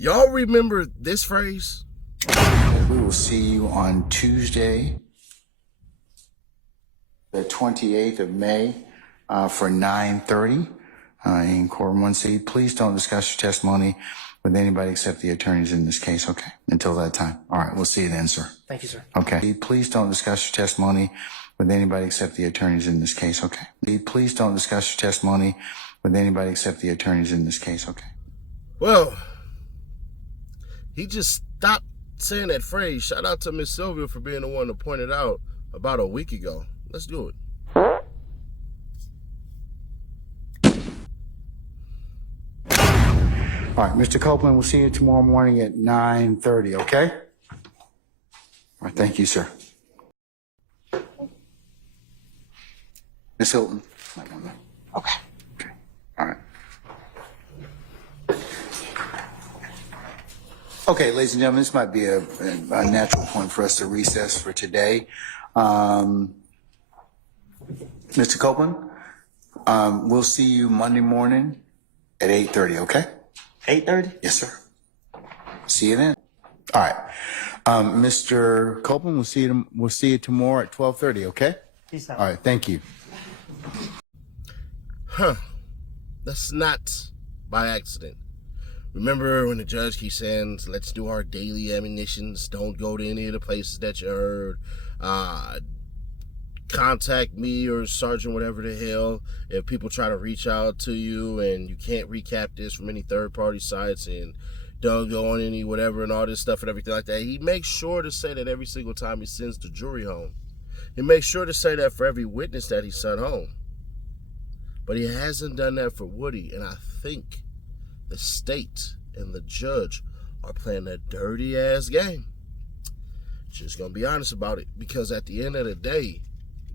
Y'all remember this phrase? We will see you on Tuesday, the 28th of May, for 9:30 in Courtroom 1C. Please don't discuss your testimony with anybody except the attorneys in this case, okay? Until that time. All right, we'll see you then, sir. Thank you, sir. Okay. Please don't discuss your testimony with anybody except the attorneys in this case, okay? Please don't discuss your testimony with anybody except the attorneys in this case, okay? Well, he just stopped saying that phrase. Shout out to Miss Sylvia for being the one to point it out about a week ago. Let's do it. All right, Mr. Copeland, we'll see you tomorrow morning at 9:30, okay? All right, thank you, sir. Miss Hilton. Okay. Okay, all right. Okay, ladies and gentlemen, this might be a natural point for us to recess for today. Mr. Copeland, we'll see you Monday morning at 8:30, okay? 8:30? Yes, sir. See you then. All right. Mr. Copeland, we'll see you tomorrow at 12:30, okay? Peace out. All right, thank you. That's not by accident. Remember when the judge keeps saying, let's do our daily admonitions, don't go to any of the places that you heard, contact me or Sergeant whatever the hell if people try to reach out to you and you can't recap this from any third-party sites, and don't go on any whatever and all this stuff and everything like that. He makes sure to say that every single time he sends the jury home. He makes sure to say that for every witness that he sent home. But he hasn't done that for Woody, and I think the state and the judge are playing a dirty-ass game. Just gonna be honest about it, because at the end of the day,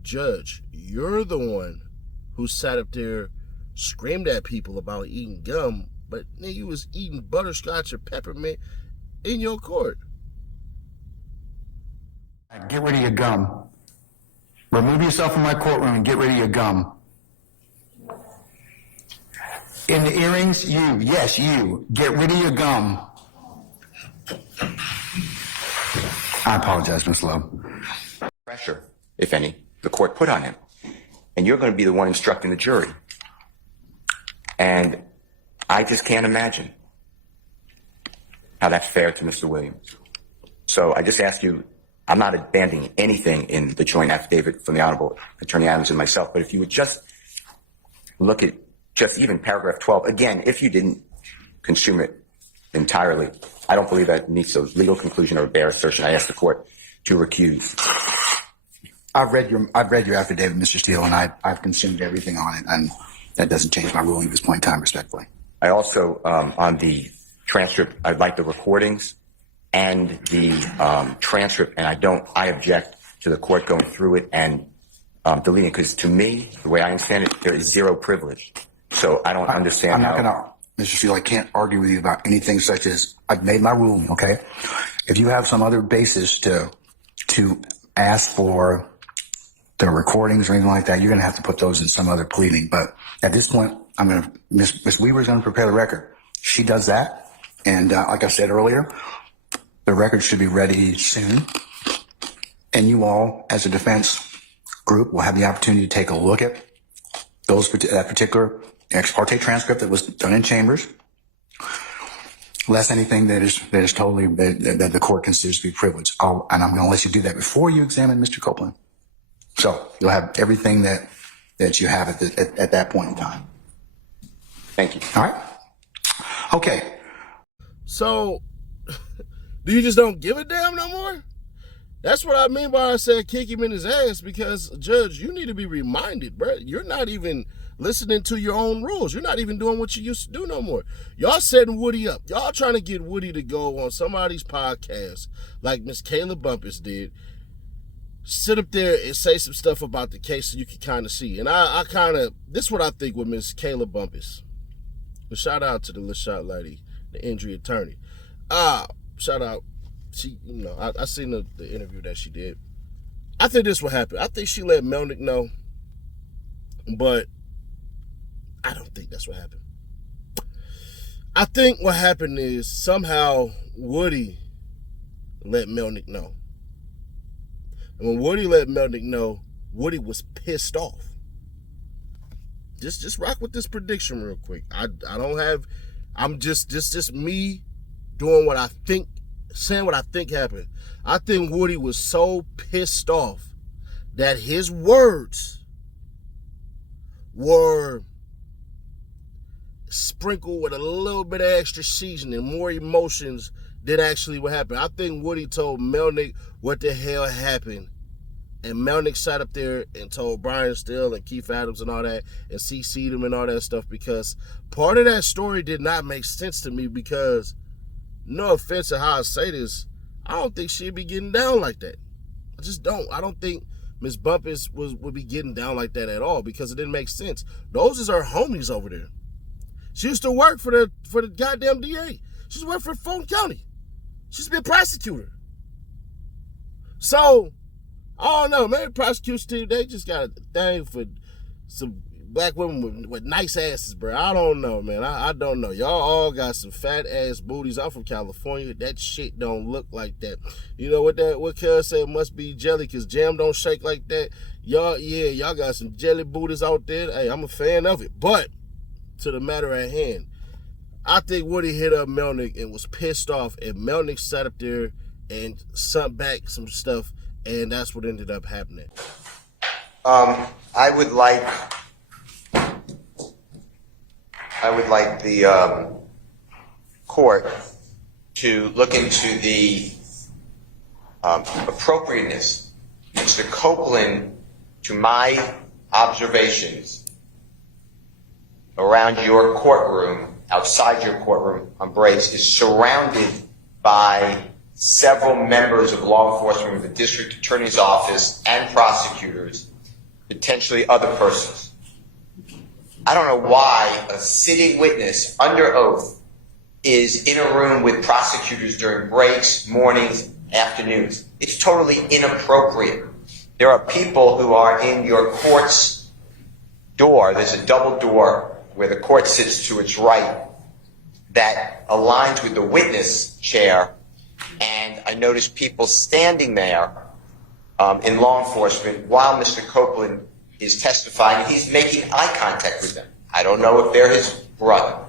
Judge, you're the one who sat up there, screamed at people about eating gum, but nigga, you was eating butterscotch or peppermint in your court. Get rid of your gum. Remove yourself from my courtroom and get rid of your gum. In the earrings, you. Yes, you. Get rid of your gum. I apologize, Miss Lowe. Pressure, if any, the court put on him. And you're going to be the one instructing the jury. And I just can't imagine how that's fair to Mr. Williams. So I just ask you, I'm not abandoning anything in the joint affidavit from the Honorable Attorney Adams and myself, but if you would just look at just even paragraph 12, again, if you didn't consume it entirely, I don't believe that meets a legal conclusion or a bare assertion. I ask the court to recuse. I've read your affidavit, Mr. Steele, and I've consumed everything on it, and that doesn't change my ruling at this point in time, respectfully. I also, on the transcript, I'd like the recordings and the transcript, and I object to the court going through it and deleting it, because to me, the way I understand it, there is zero privilege. So I don't understand I'm not going to, Mr. Steele, I can't argue with you about anything such as, I've made my ruling, okay? If you have some other basis to ask for the recordings or anything like that, you're going to have to put those in some other pleading. But at this point, Ms. Weaver's going to prepare the record. She does that. And like I said earlier, the record should be ready soon. And you all, as a defense group, will have the opportunity to take a look at that particular ex parte transcript that was done in chambers, less anything that is totally, that the court considers to be privileged. And I'm going to let you do that before you examine Mr. Copeland. So you'll have everything that you have at that point in time. Thank you. All right. Okay. So, do you just don't give a damn no more? That's what I mean by I said kick him in his ass, because, Judge, you need to be reminded, bro. You're not even listening to your own rules. You're not even doing what you used to do no more. Y'all setting Woody up. Y'all trying to get Woody to go on somebody's podcast like Miss Kayla Bumpus did, sit up there and say some stuff about the case so you can kind of see. And I kind of, this is what I think with Miss Kayla Bumpus. But shout out to the little shot lady, the injury attorney. Shout out. She, I seen the interview that she did. I think this will happen. I think she let Melnick know, but I don't think that's what happened. I think what happened is somehow Woody let Melnick know. And when Woody let Melnick know, Woody was pissed off. Just rock with this prediction real quick. I'm just me doing what I think, saying what I think happened. I think Woody was so pissed off that his words were sprinkled with a little bit of extra seasoning, more emotions than actually what happened. I think Woody told Melnick what the hell happened. And Melnick sat up there and told Brian Steele and Keith Adams and all that, and CC'd him and all that stuff, because part of that story did not make sense to me, because, no offense to how I say this, I don't think she'd be getting down like that. I just don't. I don't think Miss Bumpus would be getting down like that at all, because it didn't make sense. Those is her homies over there. She used to work for the goddamn DA. She used to work for Fulton County. She used to be a prosecutor. So, I don't know, maybe prosecution team, they just got a thing for some black women with nice asses, bro. I don't know, man. I don't know. Y'all all got some fat ass booties. I'm from California. That shit don't look like that. You know what Cuz said, must be jelly, because jam don't shake like that. Y'all got some jelly booties out there. Hey, I'm a fan of it. But to the matter at hand, I think Woody hit up Melnick and was pissed off, and Melnick sat up there and sent back some stuff, and that's what ended up happening. I would like the court to look into the appropriateness, Mr. Copeland, to my observations around your courtroom, outside your courtroom on breaks, is surrounded by several members of law enforcement, the district attorney's office, and prosecutors, potentially other persons. I don't know why a sitting witness under oath is in a room with prosecutors during breaks, mornings, afternoons. It's totally inappropriate. There are people who are in your court's door. There's a double door where the court sits to its right that aligns with the witness chair, and I noticed people standing there in law enforcement while Mr. Copeland is testifying. He's making eye contact with them. I don't know if they're his brother.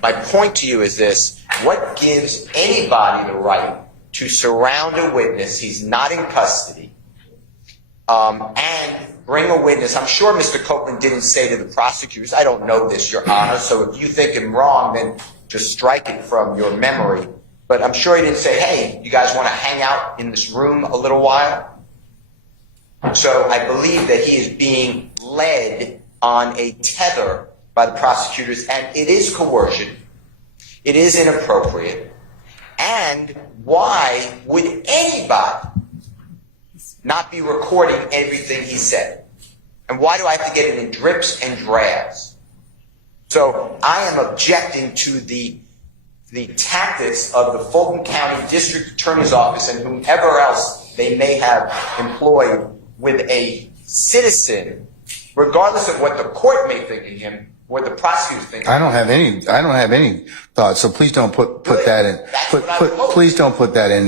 My point to you is this: what gives anybody the right to surround a witness, he's not in custody, and bring a witness? I'm sure Mr. Copeland didn't say to the prosecutors, I don't know this, Your Honor, so if you think I'm wrong, then just strike it from your memory. But I'm sure he didn't say, hey, you guys want to hang out in this room a little while? So I believe that he is being led on a tether by the prosecutors, and it is coercion. It is inappropriate. And why would anybody not be recording everything he said? And why do I have to get it in drips and drabs? So I am objecting to the tactics of the Fulton County District Attorney's Office and whomever else they may have employed with a citizen, regardless of what the court may think of him, what the prosecutors think. I don't have any thoughts. So please don't put that in. Please don't put that in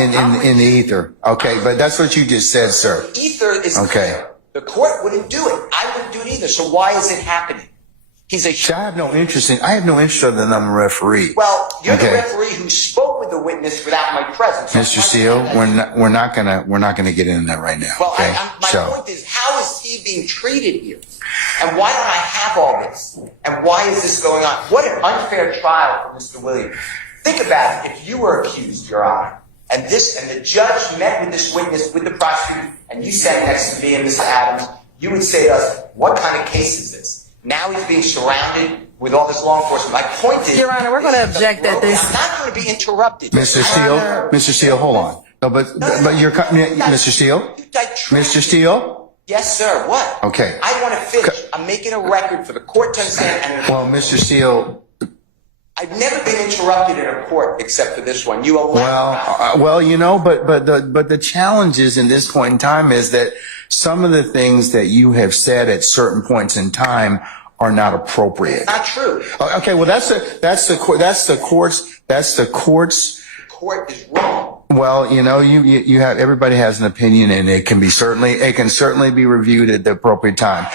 in the ether. Okay, but that's what you just said, sir. The ether is okay. Clear. The court wouldn't do it. I wouldn't do it either. So why is it happening? He's a. I have no interest other than I'm a referee. Well, you're the referee who spoke with the witness without my presence. Mr. Steele, we're not gonna get into that right now. Well, okay? my point is, how is he being treated here? And why don't I have all this? And why is this going on? What an unfair trial for Mr. Williams. Think about it. If you were accused, Your Honor, and the judge met with this witness, with the prosecutor, and you sat next to me and Mr. Adams, you would say to us, what kind of case is this? Now he's being surrounded with all this law enforcement. My point is, Your Honor, we're going to object that this. I'm not going to be interrupted. Mr. Steele, hold on. No, but you're Mr. Steele? Mr. Steele? Yes, sir. What? Okay. I want to finish. I'm making a record for the court to understand. Well, Mr. Steele. I've never been interrupted in a court except for this one. You allow. Well, you know, but the challenge is in this point in time is that some of the things that you have said at certain points in time are not appropriate. Not true. Okay, well that's the court's. The Court is wrong. Well, you have, everybody has an opinion, and it can certainly be reviewed at the appropriate time.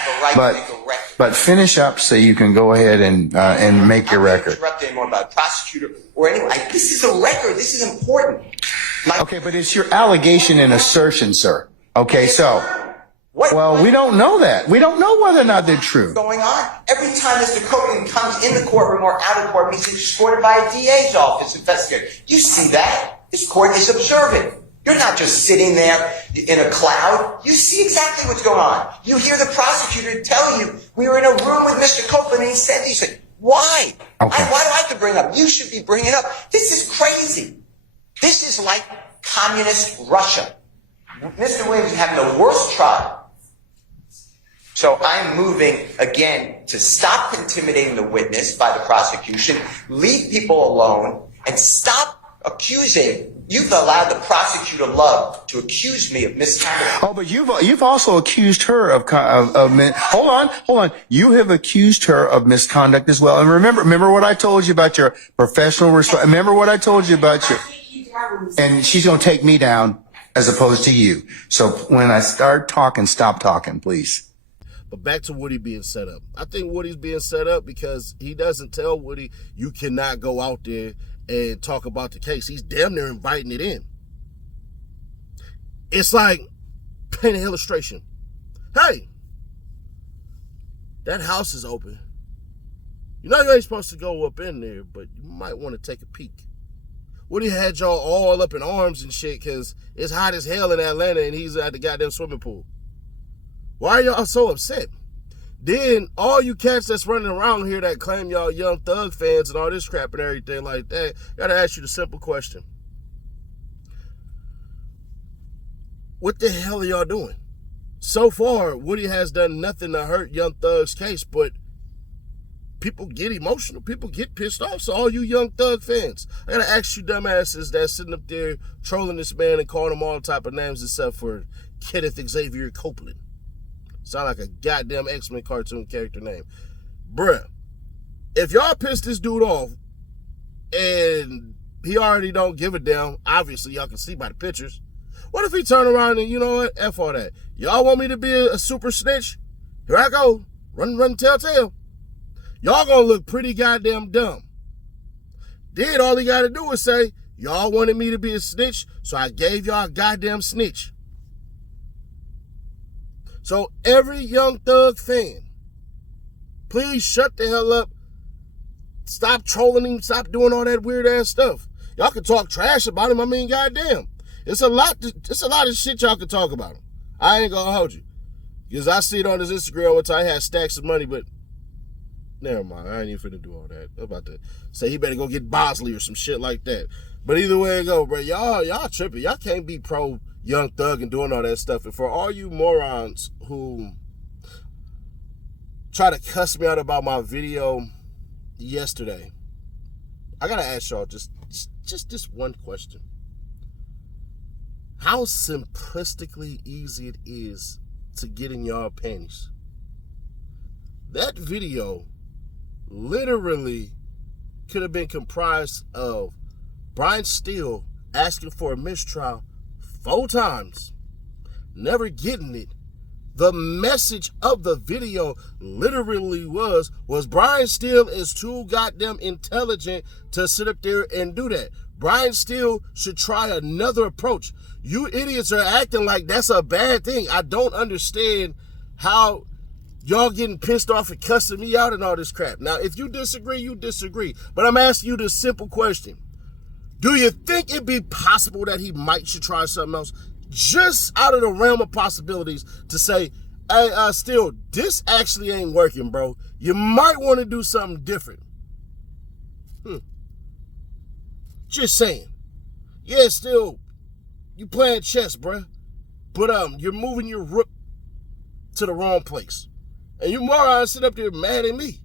But finish up so you can go ahead and make your record. I'm not interrupt anyone about prosecutor or anyone. This is a record. This is important. Okay, but it's your allegation and assertion, sir. Okay, so. Well, we don't know that. We don't know whether or not they're true. Going on. Every time Mr. Copeland comes in the courtroom or out of court, he's escorted by a DA's office investigator. You see that? This court is observant. You're not just sitting there in a cloud. You see exactly what's going on. You hear the prosecutor tell you, we were in a room with Mr. Copeland and he said, why? Okay. Why do I have to bring it up? You should be bringing it up. This is crazy. This is like communist Russia. Mr. Williams is having the worst trial. So I'm moving, again, to stop intimidating the witness by the prosecution, leave people alone, and stop accusing. You've allowed the prosecutor Love to accuse me of misconduct. Oh, but you've also accused her of hold on. You have accused her of misconduct as well. And remember what I told you about your professional remember what I told you about your, and she's going to take me down as opposed to you. So when I start talking, stop talking, please. But back to Woody being set up. I think Woody's being set up because he doesn't tell Woody, you cannot go out there and talk about the case. He's damn near inviting it in. It's like, paint an illustration. Hey, that house is open. You know you ain't supposed to go up in there, but you might want to take a peek. Woody had y'all all up in arms and shit because it's hot as hell in Atlanta and he's at the goddamn swimming pool. Why are y'all so upset? Then all you cats that's running around here that claim y'all Young Thug fans and all this crap and everything like that, gotta ask you the simple question. What the hell are y'all doing? So far, Woody has done nothing to hurt Young Thug's case, but people get emotional. People get pissed off. So all you Young Thug fans, I gotta ask you dumbasses that's sitting up there trolling this man and calling him all type of names except for Kenneth Xavier Copeland. Sound like a goddamn X-Men cartoon character name. Bruh, if y'all piss this dude off and he already don't give a damn, obviously y'all can see by the pictures, what if he turn around and, you know what, F all that. Y'all want me to be a super snitch? Here I go. Run, tell. Y'all gonna look pretty goddamn dumb. Then all he gotta do is say, y'all wanted me to be a snitch, so I gave y'all a goddamn snitch. So every Young Thug fan, please shut the hell up. Stop trolling him. Stop doing all that weird ass stuff. Y'all can talk trash about him. I mean, goddamn. It's a lot of shit y'all can talk about him. I ain't gonna hold you. Because I see it on his Instagram one time. He had stacks of money, but never mind. I ain't even finna do all that. I'm about to say he better go get Bosley or some shit like that. But either way it go, bro, y'all tripping. Y'all can't be pro Young Thug and doing all that stuff. And for all you morons who try to cuss me out about my video yesterday, I gotta ask y'all just this one question. How simplistically easy it is to get in y'all panties. That video literally could have been comprised of Brian Steele asking for a mistrial 4 times, never getting it. The message of the video literally was Brian Steele is too goddamn intelligent to sit up there and do that. Brian Steele should try another approach. You idiots are acting like that's a bad thing. I don't understand how y'all getting pissed off and cussing me out and all this crap. Now, if you disagree, you disagree. But I'm asking you this simple question. Do you think it'd be possible that he should try something else? Just out of the realm of possibilities to say, hey, Steele, this actually ain't working, bro. You might want to do something different. Just saying. Yeah, Steele, you playing chess, bruh. But you're moving your rook to the wrong place. And you morons sit up there mad at me.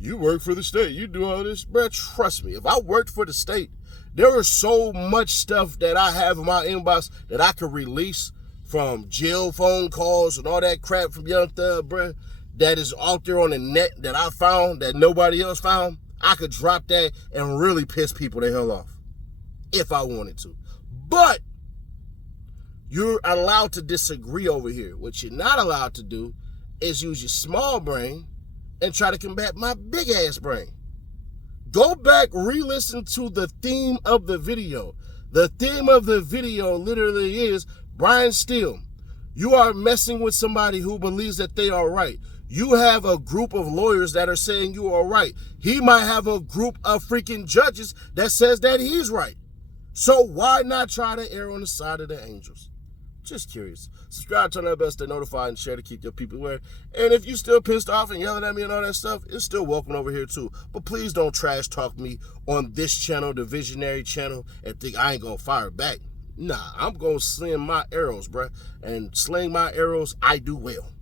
You work for the state. You do all this. Bruh, trust me. If I worked for the state, there is so much stuff that I have in my inbox that I could release from jail phone calls and all that crap from Young Thug, bruh, that is out there on the net that I found that nobody else found, I could drop that and really piss people the hell off if I wanted to. But you're allowed to disagree over here. What you're not allowed to do is use your small brain and try to combat my big ass brain. Go back, re-listen to the theme of the video. The theme of the video literally is, Brian Steele, you are messing with somebody who believes that they are right. You have a group of lawyers that are saying you are right. He might have a group of freaking judges that says that he's right. So why not try to err on the side of the angels? Just curious. Subscribe, turn that bell, stay notified, and share to keep your people aware. And if you still pissed off and yelling at me and all that stuff, it's still welcome over here too. But please don't trash talk me on this channel, the Visionary channel, and think I ain't gonna fire back. Nah, I'm gonna sling my arrows, bruh. And sling my arrows, I do well.